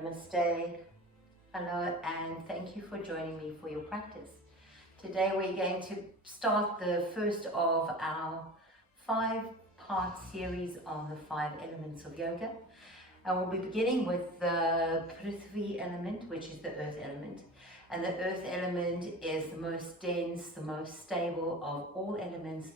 Namaste, hello, and thank you for joining me for your practice. Today we're going to start the first of our 5-part series on the 5 elements of yoga. And we'll be beginning with the Prithvi element, which is the earth element. And the earth element is the most dense, the most stable of all elements,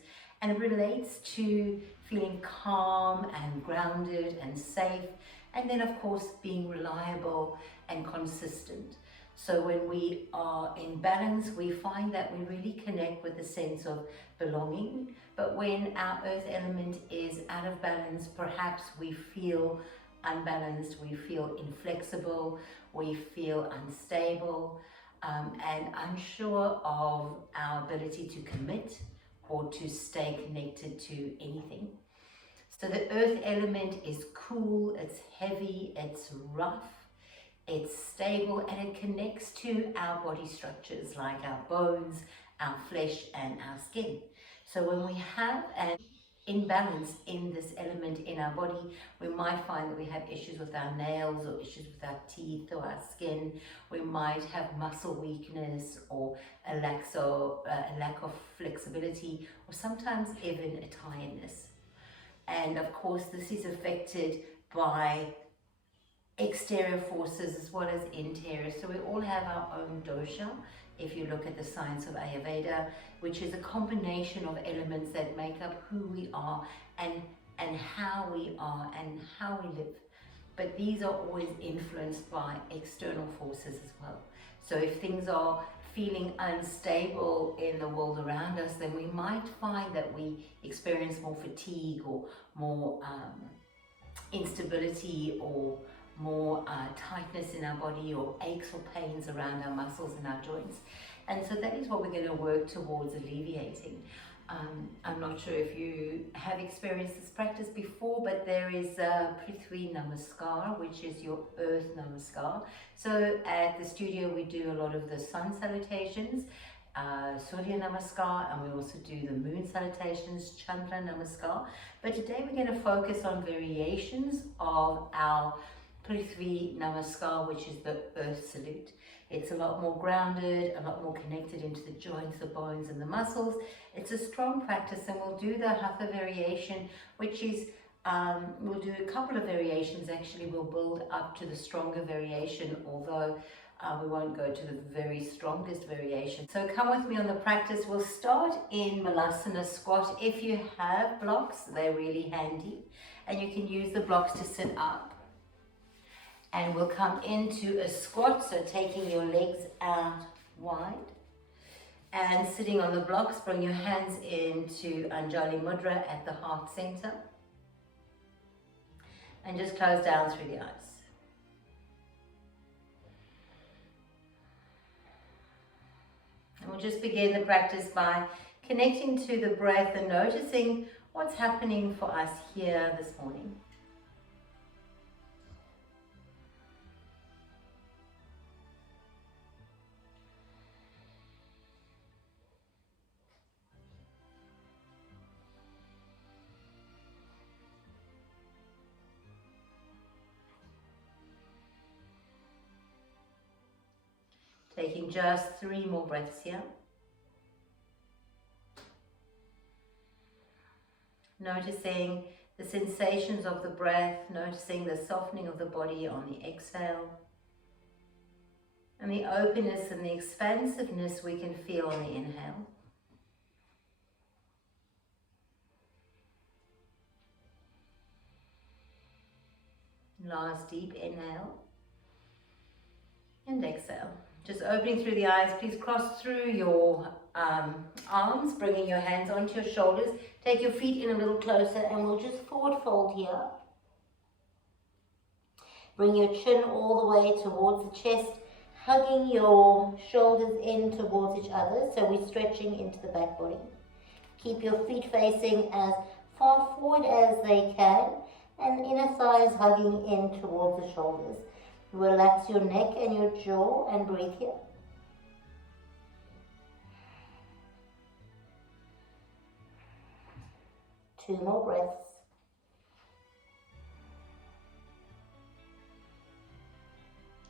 and it relates to feeling calm and grounded and safe, and then of course being reliable and consistent. So when we are in balance, we find that we really connect with the sense of belonging. But when our earth element is out of balance, perhaps we feel unbalanced, we feel inflexible, we feel unstable, and unsure of our ability to commit or to stay connected to anything. So the earth element is cool, it's heavy, it's rough, it's stable, and it connects to our body structures like our bones, our flesh, and our skin. So when we have an imbalance in this element in our body, we might find that we have issues with our nails or issues with our teeth or our skin. We might have muscle weakness or a lack of flexibility, or sometimes even a tiredness. And of course, this is affected by exterior forces as well as interior. So we all have our own dosha, if you look at the science of Ayurveda, which is a combination of elements that make up who we are and how we are and how we live. But these are always influenced by external forces as well. So if things are feeling unstable in the world around us, then we might find that we experience more fatigue or more instability or more tightness in our body, or aches or pains around our muscles and our joints. And so that is what we're going to work towards alleviating. I'm not sure if you have experienced this practice before, but there is Prithvi Namaskar, which is your earth namaskar. So at the studio we do a lot of the sun salutations, Surya Namaskar, and we also do the moon salutations, Chandra Namaskar. But today we're going to focus on variations of our Prithvi Namaskar, which is the earth salute. It's a lot more grounded, a lot more connected into the joints, the bones and the muscles. It's a strong practice, and we'll do the Hatha variation, which is, we'll do a couple of variations actually. We'll build up to the stronger variation, although we won't go to the very strongest variation. So come with me on the practice. We'll start in Malasana squat. If you have blocks, they're really handy, and you can use the blocks to sit up. And we'll come into a squat, so taking your legs out wide and sitting on the blocks. Bring your hands into Anjali Mudra at the heart center and just close down through the eyes. And we'll just begin the practice by connecting to the breath and noticing what's happening for us here this morning. Taking just 3 more breaths here. Noticing the sensations of the breath, noticing the softening of the body on the exhale, and the openness and the expansiveness we can feel on the inhale. Last deep inhale and exhale. Just opening through the eyes. Please cross through your arms, bringing your hands onto your shoulders. Take your feet in a little closer, and we'll just forward fold here. Bring your chin all the way towards the chest, hugging your shoulders in towards each other, so we're stretching into the back body. Keep your feet facing as far forward as they can, and inner thighs hugging in towards the shoulders. Relax your neck and your jaw and breathe here. Two more breaths.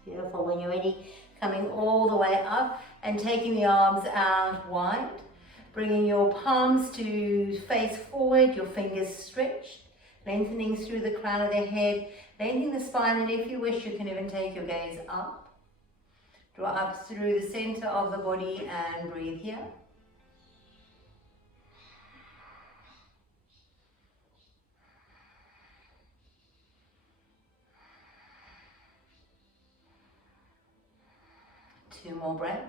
Beautiful. When you're ready, coming all the way up and taking the arms out wide. Bringing your palms to face forward, your fingers stretched, lengthening through the crown of the head, lengthening the spine, and if you wish, you can even take your gaze up. Draw up through the center of the body and breathe here. Two more breaths.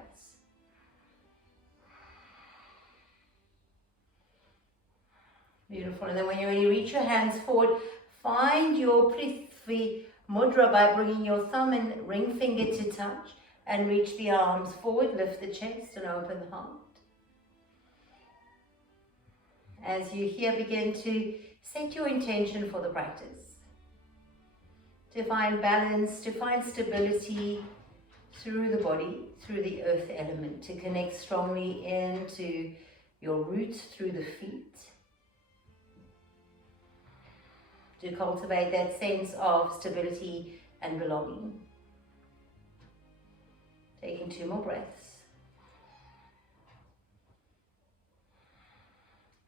Beautiful. And then when you're ready, reach your hands forward. Find your Prithvi Mudra by bringing your thumb and ring finger to touch. And reach the arms forward, lift the chest and open the heart. As you here begin to set your intention for the practice. To find balance, to find stability through the body, through the earth element. To connect strongly into your roots through the feet. To cultivate that sense of stability and belonging. Taking two more breaths.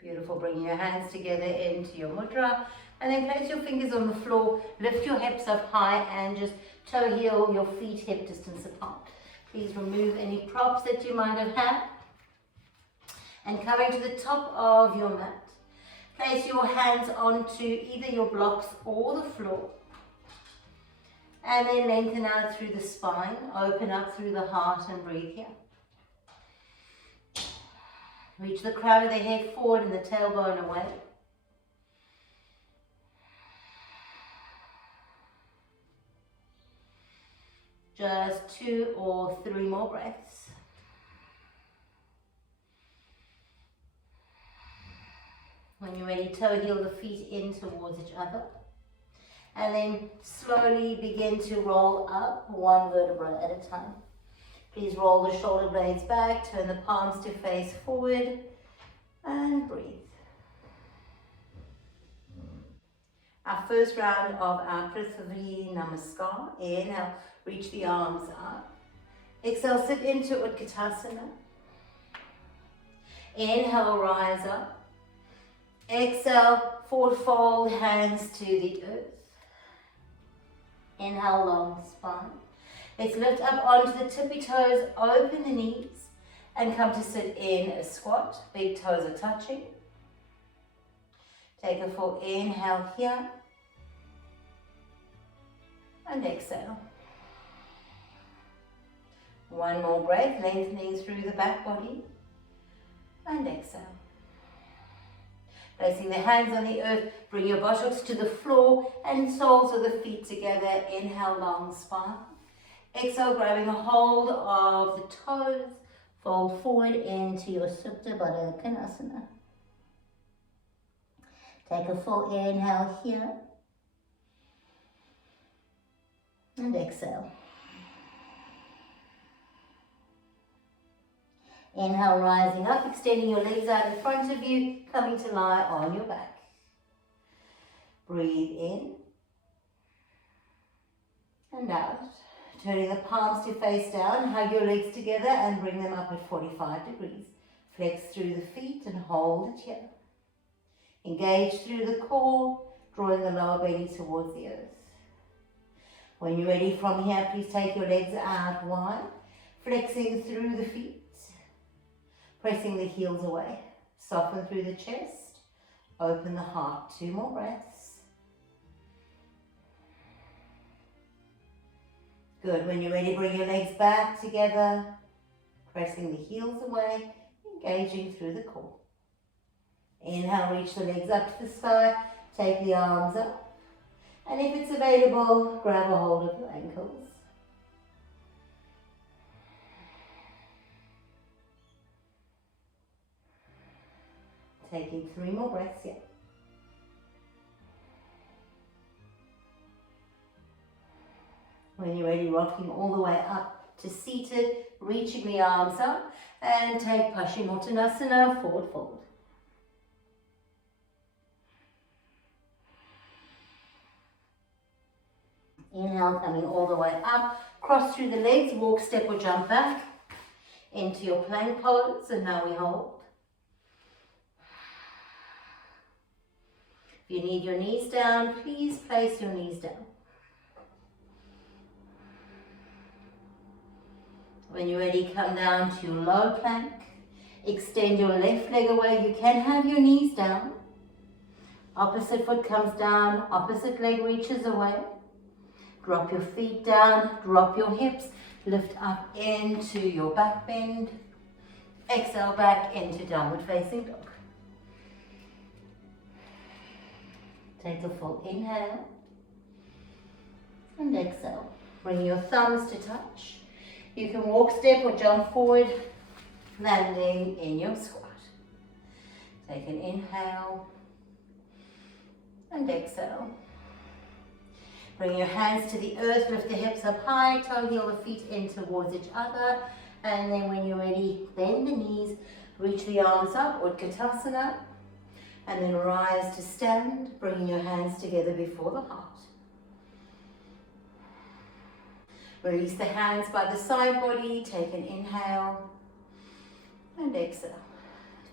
Beautiful. Bringing your hands together into your mudra. And then place your fingers on the floor. Lift your hips up high and just toe heel your feet hip distance apart. Please remove any props that you might have had. And coming to the top of your mat. Place your hands onto either your blocks or the floor. And then lengthen out through the spine, open up through the heart and breathe here. Reach the crown of the head forward and the tailbone away. Just 2 or 3 more breaths. When you're ready, toe heel the feet in towards each other. And then slowly begin to roll up one vertebra at a time. Please roll the shoulder blades back, turn the palms to face forward, and breathe. Our first round of our Prithvi Namaskar. Inhale, reach the arms up. Exhale, sit into Utkatasana. Inhale, rise up. Exhale, forward fold, hands to the earth. Inhale, long spine. Let's lift up onto the tippy toes, open the knees, and come to sit in a squat. Big toes are touching. Take a full inhale here. And exhale. One more breath, lengthening through the back body. And exhale. Placing the hands on the earth, bring your buttocks to the floor and soles of the feet together. Inhale, long spine. Exhale, grabbing a hold of the toes. Fold forward into your Supta Baddha Konasana. Take a full inhale here. And exhale. Inhale, rising up, extending your legs out in front of you, coming to lie on your back. Breathe in and out. Turning the palms to face down, hug your legs together and bring them up at 45 degrees. Flex through the feet and hold it here. Engage through the core, drawing the lower belly towards the earth. When you're ready from here, please take your legs out wide, flexing through the feet. Pressing the heels away. Soften through the chest. Open the heart. 2 more breaths. Good. When you're ready, bring your legs back together. Pressing the heels away. Engaging through the core. Inhale, reach the legs up to the sky. Take the arms up. And if it's available, grab a hold of your ankles. Taking 3 more breaths here. When you're ready, rocking all the way up to seated, reaching the arms up, and take Paschimottanasana, forward fold. Inhale, coming all the way up. Cross through the legs, walk, step or jump back into your plank pose. And now we hold. If you need your knees down, please place your knees down. When you're ready, come down to your low plank. Extend your left leg away. You can have your knees down. Opposite foot comes down, opposite leg reaches away. Drop your feet down, drop your hips, lift up into your back bend. Exhale back into downward facing dog. Take a full inhale and exhale. Bring your thumbs to touch. You can walk, step or jump forward, landing in your squat. Take an inhale and exhale. Bring your hands to the earth, lift the hips up high, toe heel the feet in towards each other. And then when you're ready, bend the knees, reach the arms up, Utkatasana. And then rise to stand, bringing your hands together before the heart. Release the hands by the side body, take an inhale and exhale.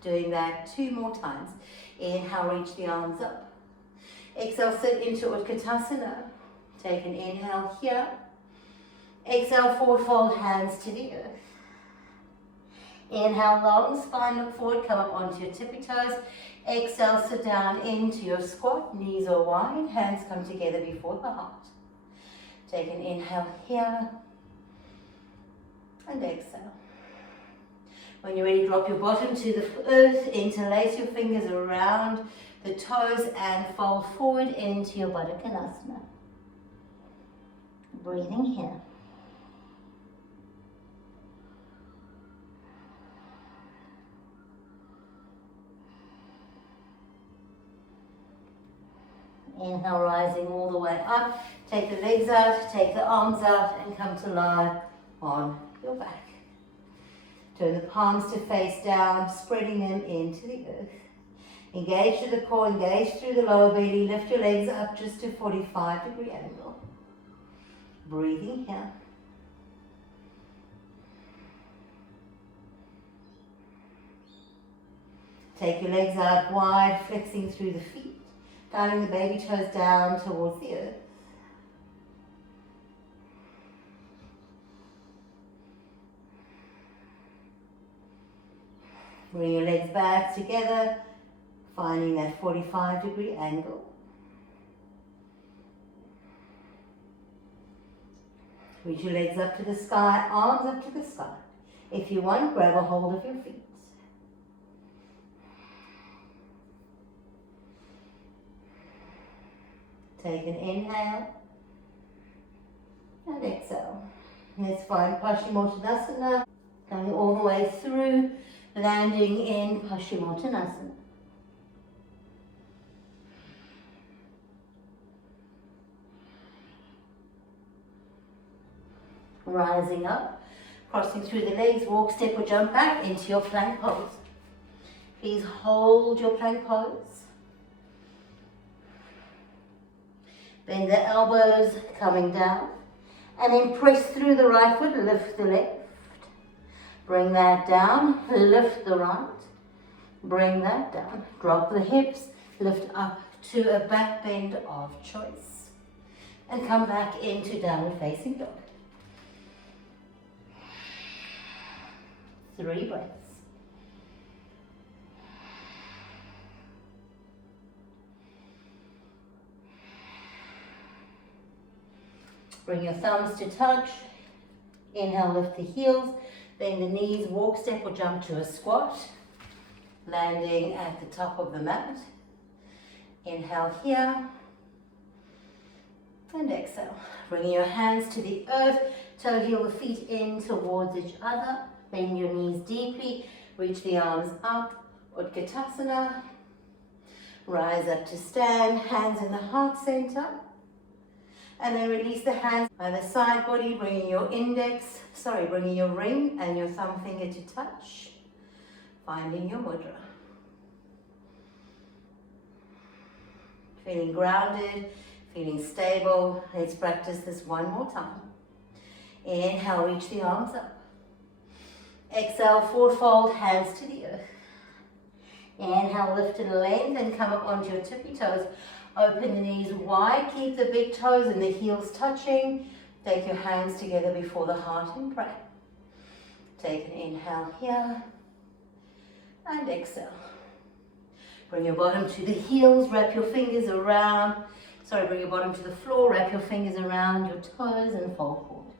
Doing that 2 more times. Inhale, reach the arms up. Exhale, sit into Utkatasana. Take an inhale here. Exhale, forward fold, hands to the earth. Inhale, long spine, look forward, come up onto your tippy toes. Exhale, sit down into your squat, knees are wide, hands come together before the heart. Take an inhale here and exhale. When you're ready, drop your bottom to the earth, interlace your fingers around the toes and fold forward into your Baddha Konasana. Breathing here. Inhale, rising all the way up. Take the legs out, take the arms out and come to lie on your back. Turn the palms to face down, spreading them into the earth. Engage to the core, engage through the lower belly. Lift your legs up just to 45-degree angle. Breathing here. Take your legs out wide, flexing through the feet, guiding the baby toes down towards the earth. Bring your legs back together, finding that 45-degree angle. Reach your legs up to the sky, arms up to the sky. If you want, grab a hold of your feet. Take an inhale and exhale. Let's find Paschimottanasana, coming all the way through, landing in Paschimottanasana. Rising up, crossing through the legs, walk, step or jump back into your plank pose. Please hold your plank pose. Bend the elbows, coming down. And then press through the right foot, lift the left. Bring that down, lift the right. Bring that down. Drop the hips, lift up to a back bend of choice. And come back into downward facing dog. 3 breaths. Bring your thumbs to touch. Inhale, lift the heels. Bend the knees, walk, step or jump to a squat. Landing at the top of the mat. Inhale here. And exhale. Bring your hands to the earth. Toe heel the feet in towards each other. Bend your knees deeply. Reach the arms up. Utkatasana. Rise up to stand. Hands in the heart center. And then release the hands by the side body, bringing your bringing your ring and your thumb finger to touch. Finding your mudra. Feeling grounded, Feeling stable. Let's practice this one more time. Inhale, reach the arms up. Exhale, forward fold, hands to the earth. Inhale, lift to the length and come up onto your tippy toes. Open the knees wide, keep the big toes and the heels touching. Take your hands together before the heart and pray. Take an inhale here and exhale. Bring your bottom to the heels, wrap your fingers around. Bring your bottom to the floor, wrap your fingers around your toes and fold forward.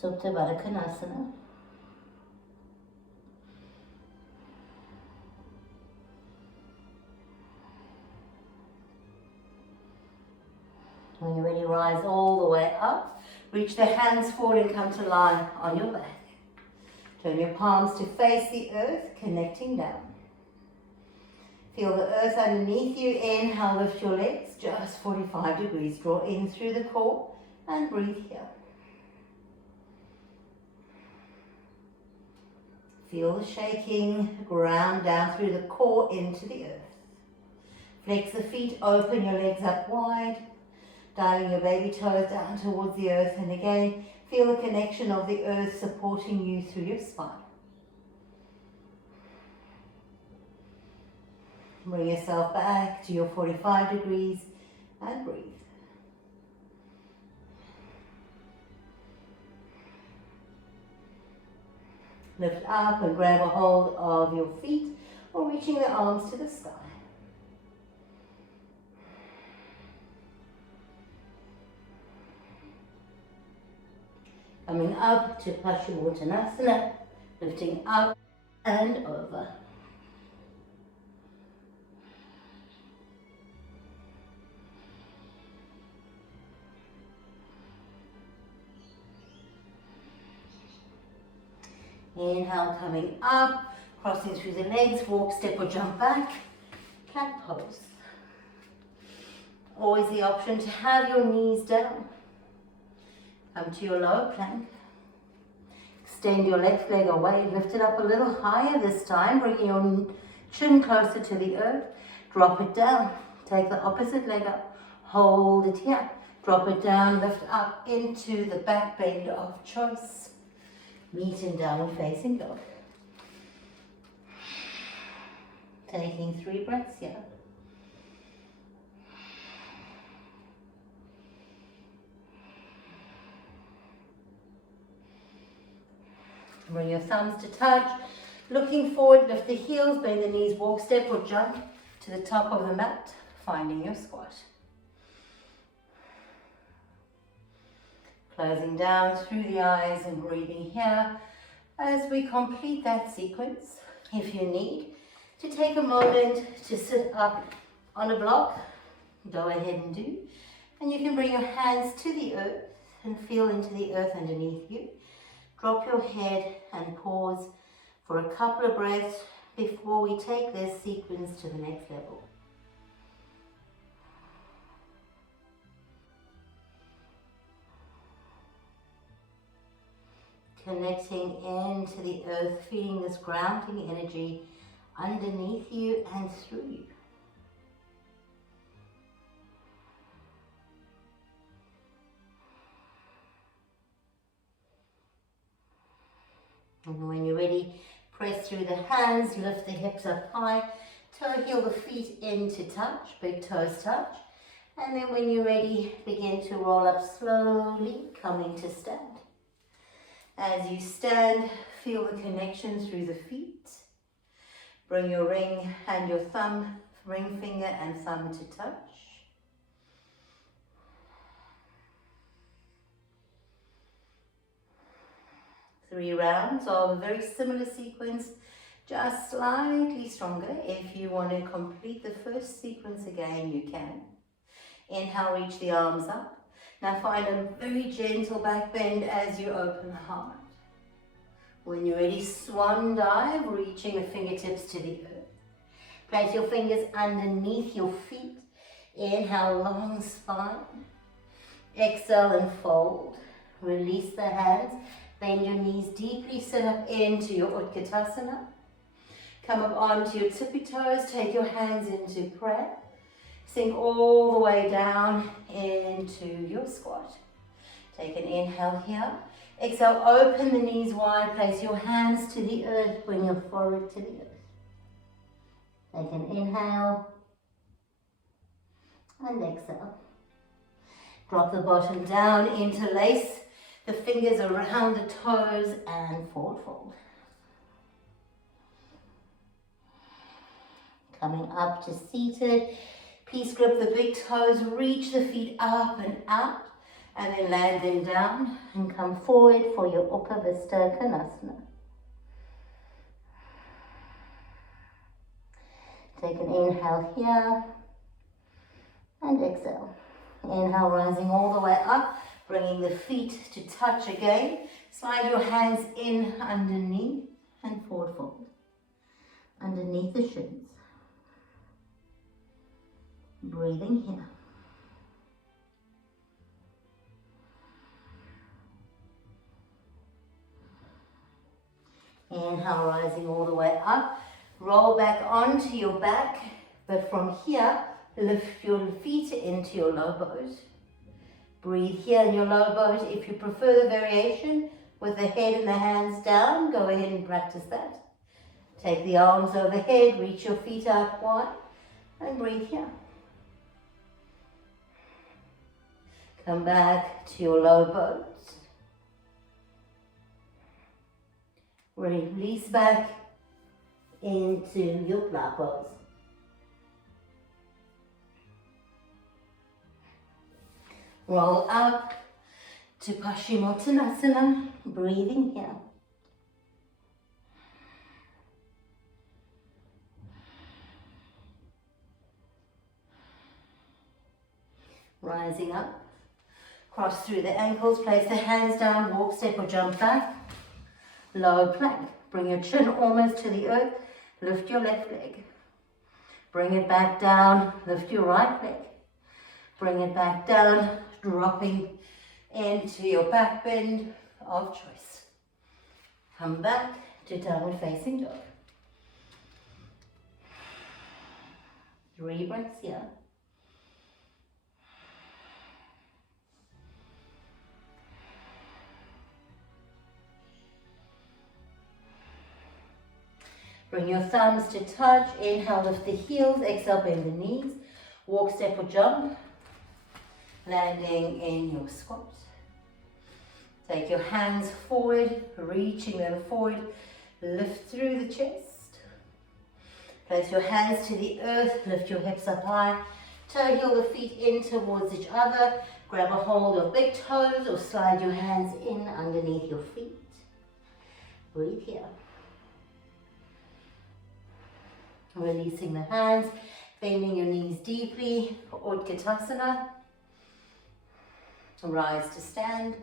Supta Baddha Konasana. When you're ready, rise all the way up. Reach the hands forward and come to lie on your back. Turn your palms to face the earth, connecting down. Feel the earth underneath you. Inhale, lift your legs just 45 degrees. Draw in through the core and breathe here. Feel the shaking, ground down through the core into the earth. Flex the feet, open your legs up wide. Dialing your baby toes down towards the earth, and again, feel the connection of the earth supporting you through your spine. Bring yourself back to your 45 degrees and breathe. Lift up and grab a hold of your feet or reaching the arms to the sky. Coming up to Paschimottanasana, lifting up and over. Inhale, coming up, crossing through the legs, walk, step or jump back, cat pose. Always the option to have your knees down. Come to your lower plank. Extend your left leg away, lift it up a little higher this time, bringing your chin closer to the earth. Drop it down. Take the opposite leg up. Hold it here. Drop it down, lift up into the back bend of choice. Meet in downward facing dog. Taking 3 breaths here. Bring your thumbs to touch. Looking forward, lift the heels, bend the knees, walk, step or jump to the top of the mat, finding your squat. Closing down through the eyes and breathing here as we complete that sequence. If you need to take a moment to sit up on a block, go ahead and do. And you can bring your hands to the earth and feel into the earth underneath you. Drop your head and pause for a couple of breaths before we take this sequence to the next level. Connecting into the earth, feeling this grounding energy underneath you and through you. And when you're ready, press through the hands, lift the hips up high, toe heel the feet into touch, big toes touch. And then when you're ready, begin to roll up slowly, coming to stand. As you stand, feel the connection through the feet. Bring your ring and your thumb, ring finger and thumb to touch. Three rounds of a very similar sequence, just slightly stronger. If you want to complete the first sequence again, you can. Inhale, reach the arms up. Now find a very gentle back bend as you open the heart. When you're ready, swan dive, reaching the fingertips to the earth. Place your fingers underneath your feet. Inhale, long spine. Exhale and fold. Release the hands. Bend your knees deeply, sit up into your Utkatasana. Come up onto your tippy toes, take your hands into prayer. Sink all the way down into your squat. Take an inhale here. Exhale, open the knees wide, place your hands to the earth, bring your forehead to the earth. Take an inhale and exhale. Drop the bottom down, interlace the fingers around the toes and forward fold. Coming up to seated, please grip the big toes, reach the feet up and out, and then land them down and come forward for your Upavista Konasana. Take an inhale here and exhale. Inhale, rising all the way up, bringing the feet to touch again. Slide your hands in underneath and forward fold. Underneath the shins. Breathing here. Inhale, rising all the way up. Roll back onto your back, but from here, lift your feet into your low boat. Breathe here in your low boat. If you prefer the variation with the head and the hands down, go ahead and practice that. Take the arms overhead, reach your feet out wide, and breathe here. Come back to your low boat. Release back into your plow pose. Roll up to Paschimottanasana, breathing here. Rising up, cross through the ankles, place the hands down, walk, step or jump back. Low plank, bring your chin almost to the earth, lift your left leg. Bring it back down, lift your right leg. Bring it back down, dropping into your back bend of choice. Come back to downward facing dog. 3 breaths here. Bring your thumbs to touch. Inhale, lift the heels. Exhale, bend the knees. Walk, step or jump. Landing in your squat. Take your hands forward, reaching them forward. Lift through the chest. Place your hands to the earth. Lift your hips up high. Toe heel the feet in towards each other. Grab a hold of big toes or slide your hands in underneath your feet. Breathe here. Releasing the hands, bending your knees deeply for Utkatasana. Rise to stand.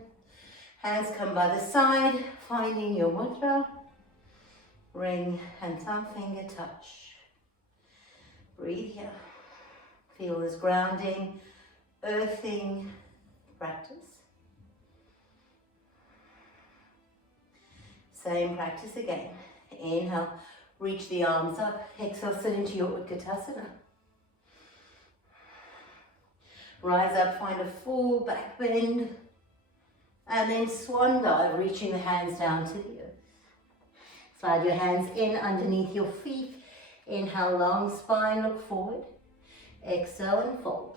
Hands come by the side, finding your mudra. Ring and thumb finger touch. Breathe here. Feel this grounding, earthing practice. Same practice again. Inhale. Reach the arms up. Exhale, sit into your Utkatasana. Rise up, find a full back bend. And then swan dive, reaching the hands down to the earth. Slide your hands in underneath your feet. Inhale, long spine, look forward. Exhale and fold.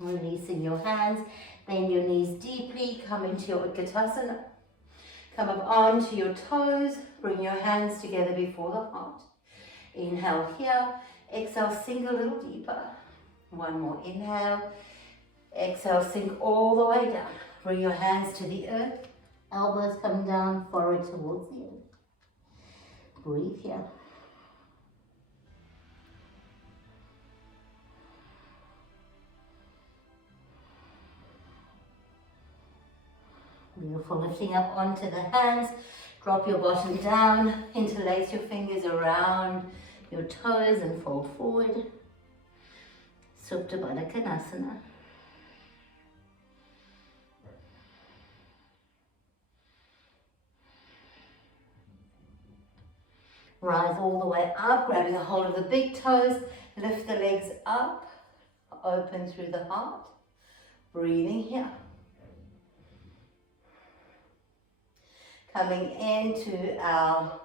Releasing your hands. Bend your knees deeply. Come into your Utkatasana. Come up onto your toes, bring your hands together before the heart. Inhale here, exhale, sink a little deeper. One more inhale, exhale, sink all the way down. Bring your hands to the earth, elbows come down, forehead towards the earth. Breathe here. Beautiful, lifting up onto the hands, drop your bottom down, interlace your fingers around your toes and fold forward. Supta Baddha Konasana. Rise all the way up, grabbing a hold of the big toes, lift the legs up open through the heart. Breathing here. Coming into our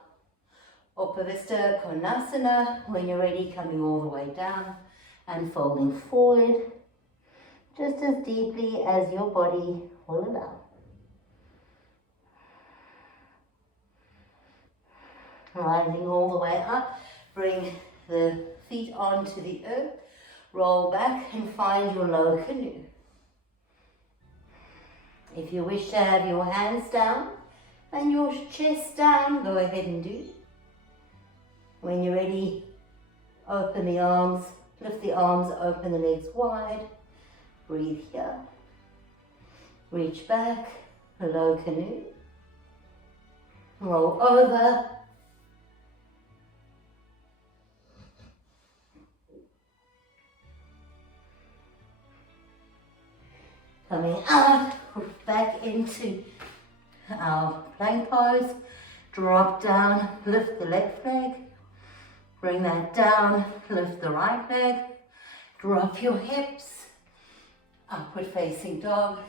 Upavista Konasana. When you're ready, coming all the way down and folding forward, just as deeply as your body will allow. Rising all the way up, bring the feet onto the earth, roll back and find your low canoe. If you wish to have your hands down and your chest down, go ahead and do. When you're ready, open the arms, lift the arms, open the legs wide, breathe here. Reach back, low canoe, roll over, coming out, back into our plank pose, drop down, lift the left leg, bring that down, lift the right leg, drop your hips, upward facing dog,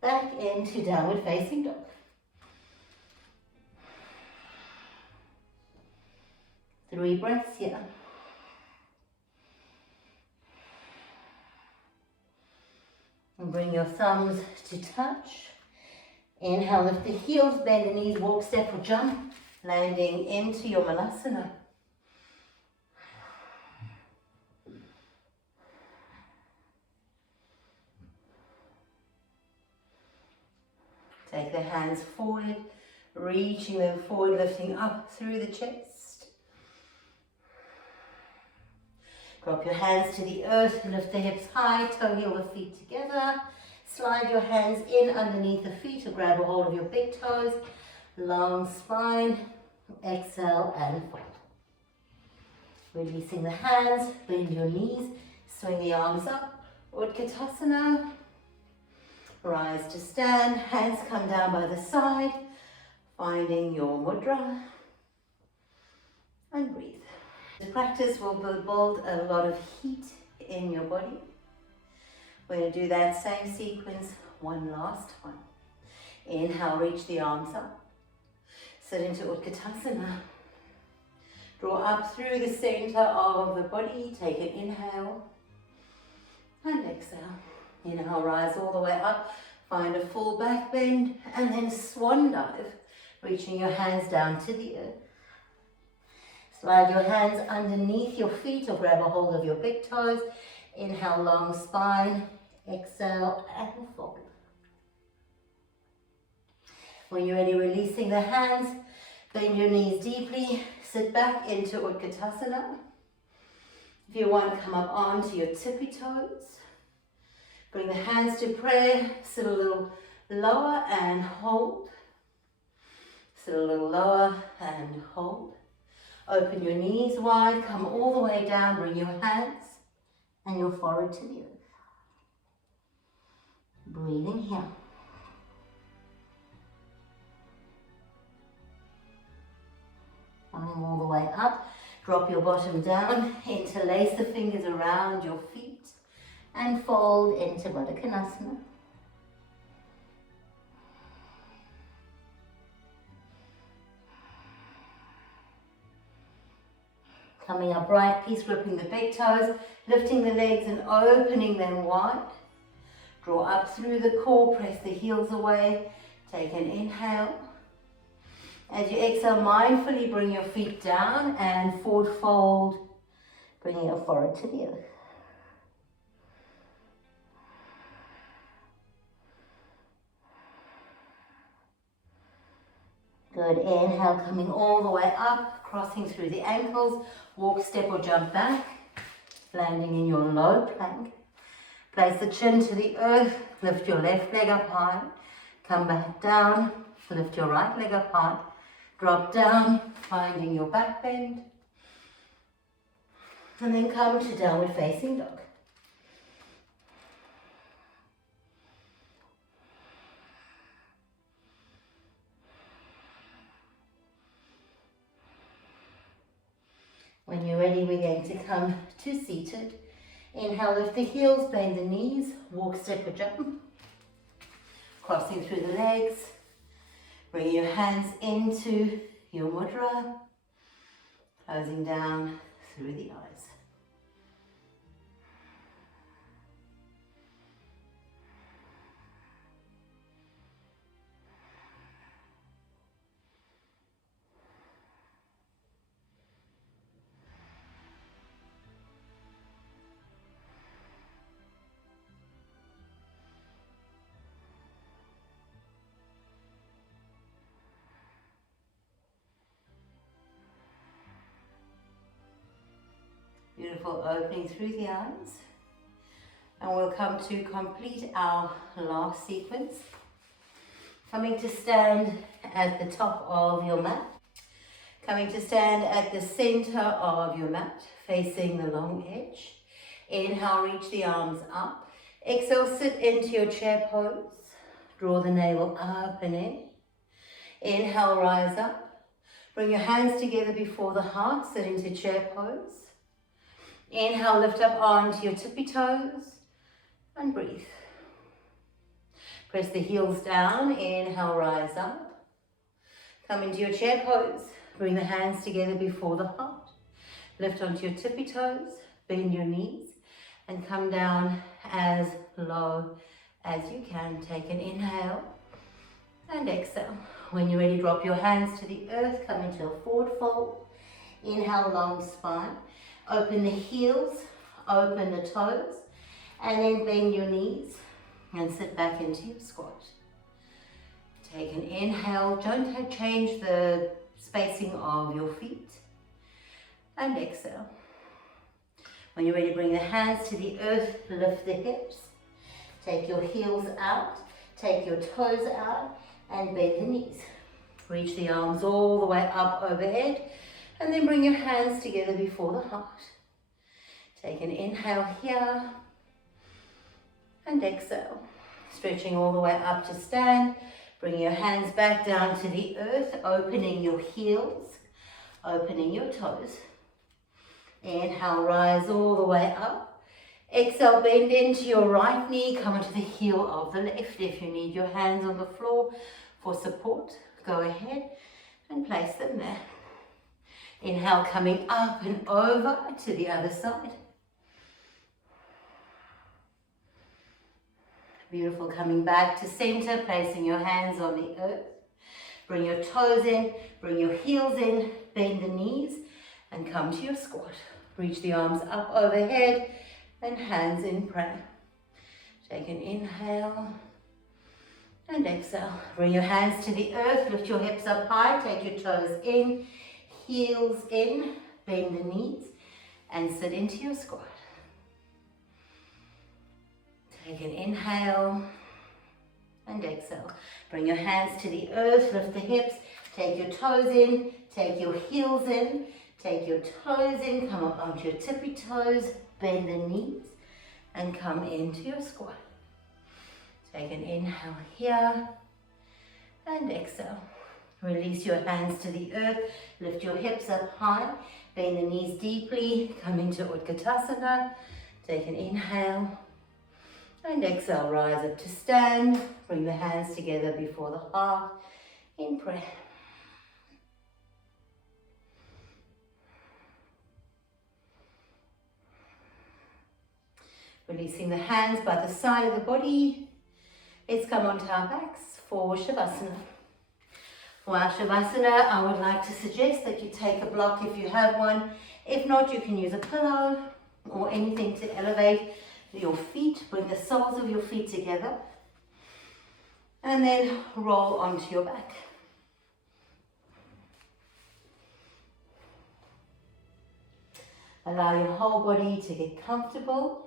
back into downward facing dog. Three breaths here. And bring your thumbs to touch. Inhale, lift the heels, bend the knees, walk, step or jump, landing into your Malasana. Take the hands forward, reaching them forward, lifting up through the chest. Drop your hands to the earth, lift the hips high, toe heel the feet together. Slide your hands in underneath the feet or grab a hold of your big toes. Long spine, exhale and fold. Releasing the hands, bend your knees, swing the arms up, Utkatasana. Rise to stand, hands come down by the side, finding your mudra, and breathe. The practice will build a lot of heat in your body. We're going to do that same sequence one last time. Inhale, reach the arms up, sit into Utkatasana. Draw up through the center of the body, take an inhale, and exhale. Inhale, rise all the way up, find a full back bend, and then swan dive, reaching your hands down to the earth. Slide your hands underneath your feet or grab a hold of your big toes. Inhale, long spine, exhale, and fold. When you're ready, releasing the hands, bend your knees deeply, sit back into Utkatasana. If you want, come up onto your tippy toes. Bring the hands to prayer, sit a little lower and hold. Sit a little lower and hold. Open your knees wide, come all the way down, bring your hands and your forehead to the earth. Breathing here. Coming all the way up, drop your bottom down, interlace the fingers around your feet and fold into Baddha Konasana. Coming upright, peace gripping the big toes, lifting the legs and opening them wide. Draw up through the core, press the heels away, take an inhale. As you exhale, mindfully bring your feet down and forward fold, bringing your forehead to the earth. Good, inhale, coming all the way up, crossing through the ankles, walk, step or jump back, landing in your low plank. Place the chin to the earth, lift your left leg up high, come back down, lift your right leg up high, drop down, finding your back bend, and then come to downward facing dog. When you're ready, we're going to come to seated. Inhale, lift the heels, bend the knees, walk, step or jump. Crossing through the legs. Bring your hands into your mudra. Closing down through the eyes. Beautiful, opening through the eyes. And we'll come to complete our last sequence. Coming to stand at the top of your mat. Coming to stand at the center of your mat, facing the long edge. Inhale, reach the arms up. Exhale, sit into your chair pose. Draw the navel up and in. Inhale, rise up. Bring your hands together before the heart, sit into chair pose. Inhale, lift up onto your tippy toes and breathe. Press the heels down, inhale, rise up. Come into your chair pose. Bring the hands together before the heart. Lift onto your tippy toes, bend your knees and come down as low as you can. Take an inhale and exhale. When you're ready, drop your hands to the earth, come into a forward fold. Inhale, long spine. Open the heels, open the toes, and then bend your knees and sit back into your squat. Take an inhale, don't change the spacing of your feet, and exhale. When you're ready, bring the hands to the earth, lift the hips, take your heels out, take your toes out, and bend the knees. Reach the arms all the way up overhead, and then bring your hands together before the heart. Take an inhale here and exhale. Stretching all the way up to stand. Bring your hands back down to the earth, opening your heels, opening your toes. Inhale, rise all the way up. Exhale, bend into your right knee, come onto the heel of the left. If you need your hands on the floor for support, go ahead and place them there. Inhale, coming up and over to the other side. Beautiful, coming back to center, placing your hands on the earth. Bring your toes in, bring your heels in, bend the knees and come to your squat. Reach the arms up overhead and hands in prayer. Take an inhale and exhale. Bring your hands to the earth, lift your hips up high, take your toes in, heels in, bend the knees and sit into your squat. Take an inhale and exhale. Bring your hands to the earth, lift the hips, take your toes in, take your heels in, take your toes in, come up onto your tippy toes, bend the knees and come into your squat. Take an inhale here and exhale. Release your hands to the earth, lift your hips up high, bend the knees deeply, come into Utkatasana. Take an inhale and exhale, rise up to stand. Bring the hands together before the heart in prayer. Releasing the hands by the side of the body. Let's come onto our backs for Shavasana. For our Shavasana, I would like to suggest that you take a block if you have one. If not, you can use a pillow or anything to elevate your feet. Bring the soles of your feet together and then roll onto your back. Allow your whole body to get comfortable.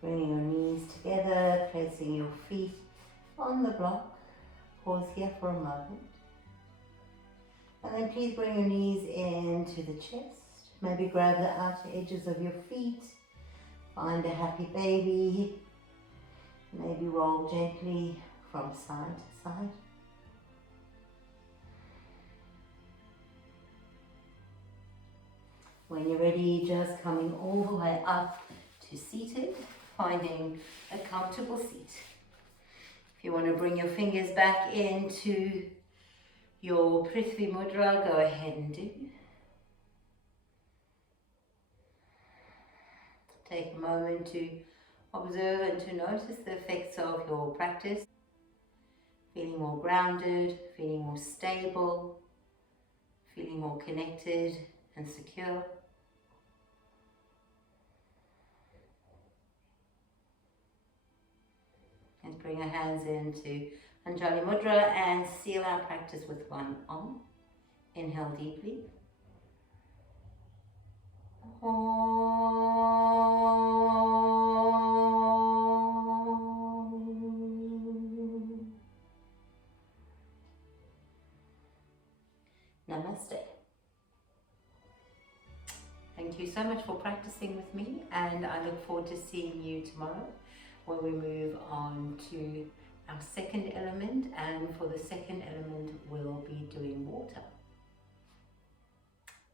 Bringing your knees together, placing your feet on the block. Pause here for a moment. And then please bring your knees into the chest. Maybe grab the outer edges of your feet. Find a happy baby. Maybe roll gently from side to side. When you're ready, just coming all the way up to seated, finding a comfortable seat. If you want to bring your fingers back into your Prithvi Mudra, go ahead and do. Take a moment to observe and to notice the effects of your practice. Feeling more grounded, feeling more stable, feeling more connected and secure. Let's bring our hands into Anjali Mudra and seal our practice with one Om. Inhale deeply. Om. Namaste. Thank you so much for practicing with me, and I look forward to seeing you tomorrow when we move on to our second element, and for the second element we'll be doing water.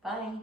Bye.